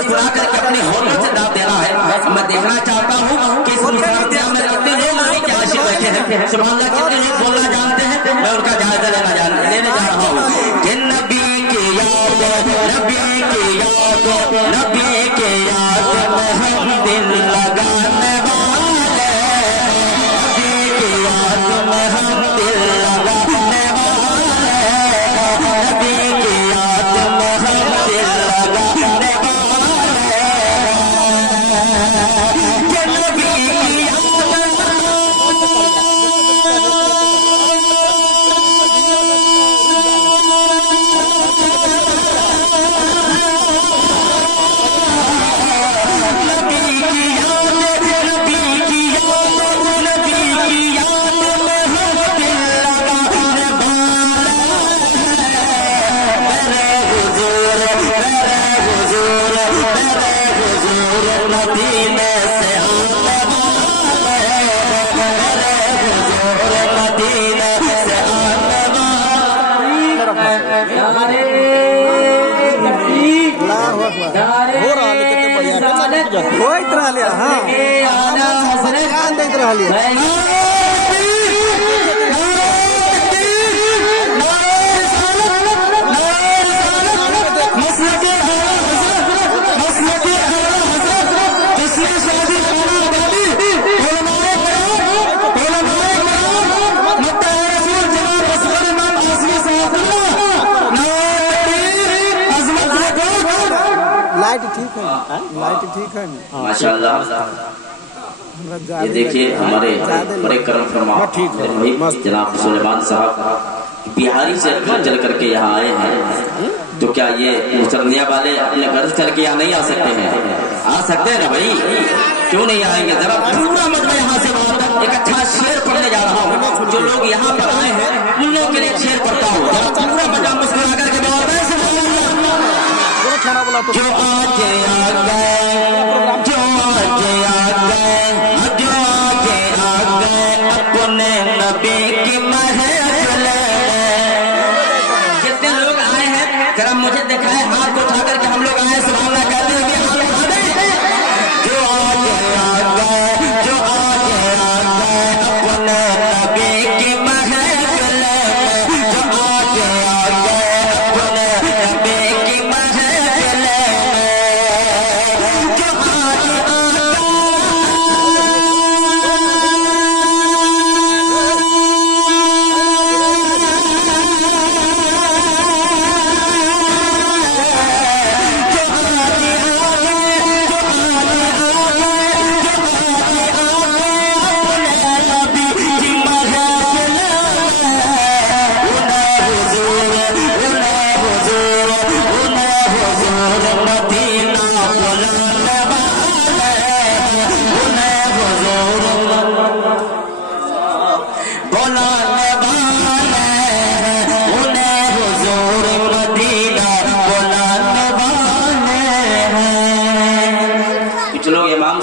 مسکرا کر کے اپنے ہونوں سے دعوت دے رہا ہے. میں دیکھنا چاہتا ہوں کہ اس مسکراہٹ میں کتنے لوگ کیا عاشق بیٹھے ہیں. سبحان اللہ, کتنے لوگ بولنا جانتے ہیں. میں ان کا جائزہ لینے جا رہا ہوں کہ نبی کی یاد, نبی کی یاد, نبی کی یاد میں ہم دل لگانے والے, نبی کی یاد میں ہم دل لگانے والے, نبی کی یاد میں ہم دل لگانے والے, کہ نبی کی یاد کوئی طرح لیا. ہاں دیکھ رہا لیا. لائٹ ٹھیک ہے, لائٹ ٹھیک ہے. ماشاءاللہ. یہ دیکھیے ہمارے بڑے کرم فرما جناب سلیمان صاحب بہاری سے چل کر کے یہاں آئے ہیں, تو کیا یہ مسلمانیہ والے اپنے گھر چل کے یہاں نہیں آ سکتے ہیں؟ آ سکتے ہیں نا بھائی, کیوں نہیں آئیں گے؟ ذرا پورا مجمع یہاں سے ایک اچھا شعر پڑھنے جا رہا ہوں. جو لوگ یہاں پر آئے ہیں ان لوگوں کے لیے شعر پڑھتا ہوں. پورا مجمع مسکرا کر کے جو آج آ گئے, جو آج آ گئے, جو آگے آ گئے اپنے نبی کی محفل. جتنے لوگ آئے ہیں ذرا مجھے دکھائے ہاتھ کو اٹھا کر کے ہم لوگ آئے. سبحان اللہ کہتے ہیں کہ جو آگے آ گئے, جو آگے آ گئے اپنے نبی کی محفل, جو آگے آ گئے اپنے نبی کی محفل, جو آگے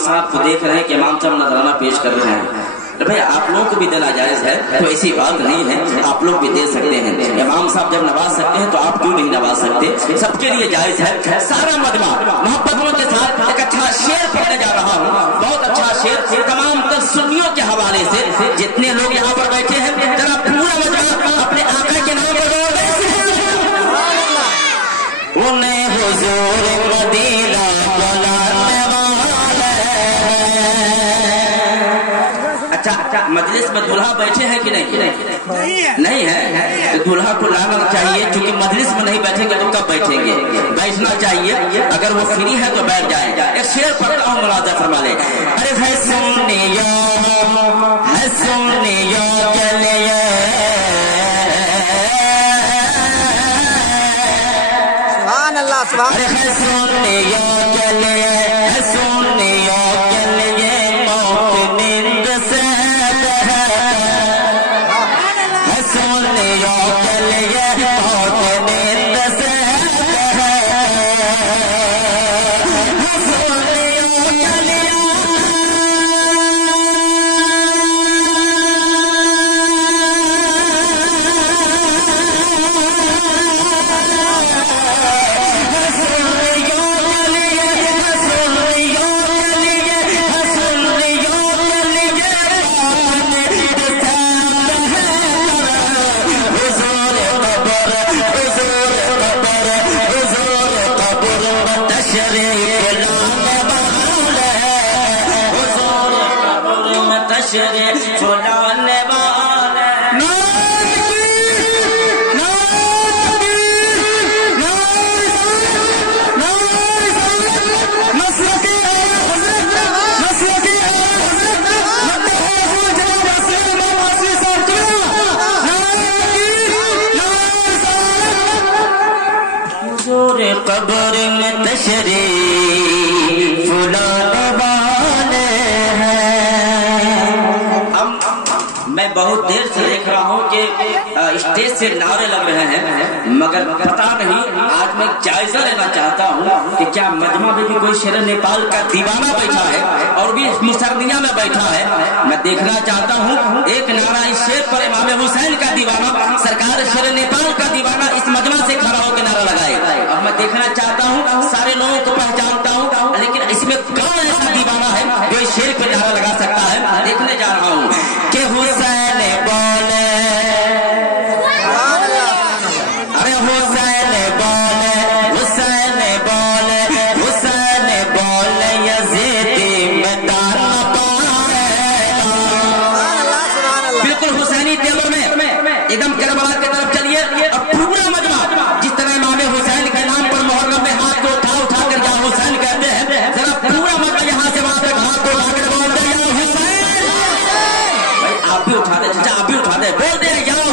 آ دیکھ رہے ہیں کہ امام صاحب نذرانہ پیش کر رہے ہیں. بھائی آپ لوگوں کو بھی دینا جائز ہے, تو ایسی بات نہیں ہے, آپ لوگ بھی دے سکتے ہیں. امام صاحب جب نواز سکتے ہیں تو آپ کیوں نہیں نواز سکتے؟ سب کے لیے جائز ہے. سارا مجمع محبتوں کے ساتھ ایک اچھا شعر پڑھنے جا رہا ہوں, بہت اچھا شعر تمام تر سنیوں کے حوالے سے. جتنے لوگ یہاں پر بیٹھے ہیں ذرا پورا مجمع اپنے آقا کے نام پر انہیں حضور مدینہ بلانے والے. اچھا مجلس میں دلہا بیٹھے ہیں کہ نہیں؟ نہیں ہے. دلہا کو لانا چاہیے, چونکہ مجلس میں نہیں بیٹھیں گے تو کب بیٹھیں گے؟ بیٹھنا چاہیے. اگر وہ فری ہے تو بیٹھ جائے. ایک شعر پڑھتا ہوں, ملازہ فرما لے. ارے ہے سنیا کے لیے سبحان اللہ. سبحان ارے ہے سنیا کے لیے, ہے سنیا کے لیے موت نیند سے ہے سنیا کے لیے موت نیند سے ہے سنیا کے لیے. تشریف لانے والے، حضور قبر میں تشریف لانے والے، قبر میں تشریف لانے والے ہیں۔ میں بہت دیر سے دیکھ رہا ہوں کہ اسٹیج سے نعرے لگ رہے ہیں، مگر پتا نہیں آج میں جائزہ لینا چاہتا ہوں کہ کیا مجمع میں بھی کوئی شیر نیپال کا دیوانہ بیٹھا ہے اور بھی مصردیہ میں بیٹھا ہے۔ میں دیکھنا چاہتا ہوں ایک نعرہ اس شیر پر امام حسین کا دیوانہ، سرکار شیر نیپال کا دیوانہ اس مجمع سے کھڑا ہو کے نعرہ لگائے۔ اب میں دیکھنا چاہتا ہوں، سارے لوگوں کو پہچانتا ہوں، لیکن اس میں کون ایسا دیوانہ ہے جو اس شیر پہ نعرہ لگا سکتا ہے۔ دیکھنے جا رہا ہوں کہ حسین بولے، ارے حسین بولے، حسین بولے، حسین بولے، یزیدی میں دانا پائے گا۔ بالکل حسینی تیور میں ایک دم کربلا کی طرف چلیے، اور پورا مجمع جس طرح امام حسین کے نام پر محرم میں ہاتھ کو اٹھا کر یا حسین کہتے ہیں، ذرا پورا مجمع یہاں سے وہاں تک ہاتھ کو اٹھا کر بول دے یا حسین۔ بھائی آپ بھی اٹھا دیں چچا، آپ بھی اٹھا دیں، بول دیں یا حسین۔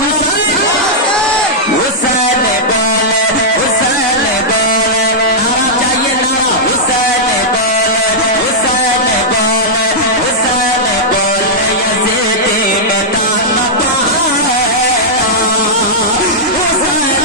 حسین بولے، حسین بولے، نعرہ چاہیے نعرہ، حسین بولے، حسین بولے، حسین بولے، یزیدی میں دانا پائے گا۔ حسین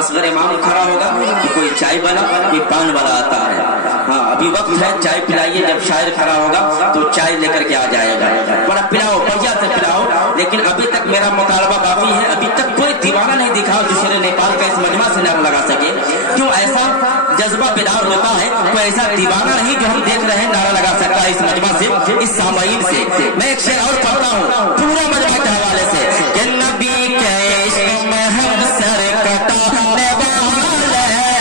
اصغر امام کھڑا ہوگا کہ کوئی چائے والا کوئی پان والا آتا ہے، ہاں ابھی وقت ہے، چائے پلائیے۔ جب شاعر کھڑا ہوگا تو چائے لے کر کے آ جائے گا، بڑا پلاؤ بڑھیا سے پلاؤ۔ لیکن ابھی تک میرا مطالبہ باقی ہے، ابھی تک کوئی دیوانہ نہیں دکھا جو شیر نیپال کا اس مجمع سے نعرہ لگا سکے۔ کیوں ایسا جذبہ بیدار ہوتا ہے، کوئی ایسا دیوانہ نہیں جو ہم دیکھ رہے ہیں نعرہ لگا سکتا ہے اس مجمع سے، اس سامعین سے۔ میں ایک شعر اور پڑھتا ہوں پورا مجمع کے حوالے سے کہ نبی کے عشق میں ہم سر کٹانے والے ہیں۔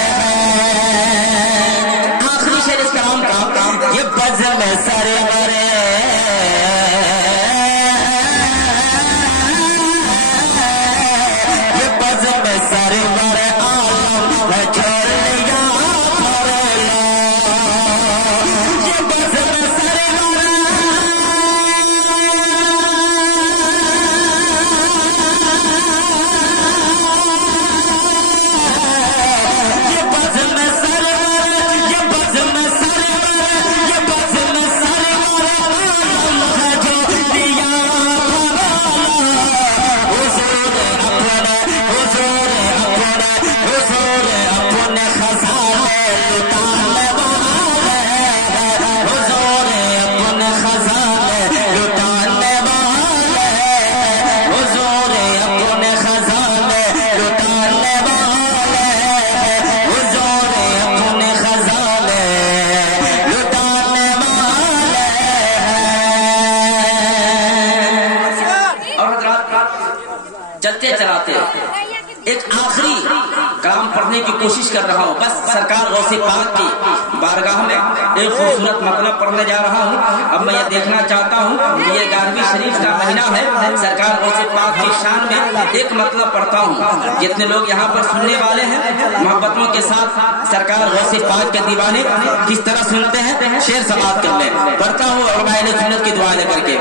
آخری شعر اس کلام کا، یہ بزم سرور ایک آخری کام پڑھنے کی کوشش کر رہا ہوں، بس سرکار غوث پاک کی بارگاہ میں ایک خوبصورت مطلب پڑھنے جا رہا ہوں۔ اب میں یہ دیکھنا چاہتا ہوں کہ یہ 11ویں شریف کا مہینہ ہے، سرکار غوث پاک کی شان میں ایک مطلب پڑھتا ہوں۔ جتنے لوگ یہاں پر سننے والے ہیں محبتوں کے ساتھ سرکار غوث پاک کے دیوانے کس طرح سنتے ہیں شعر سماعت کر لیں۔ پڑھتا ہوں اور میں سنت کی دعا لے کر کے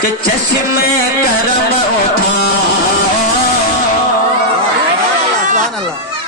کہ چشم کرم اٹھا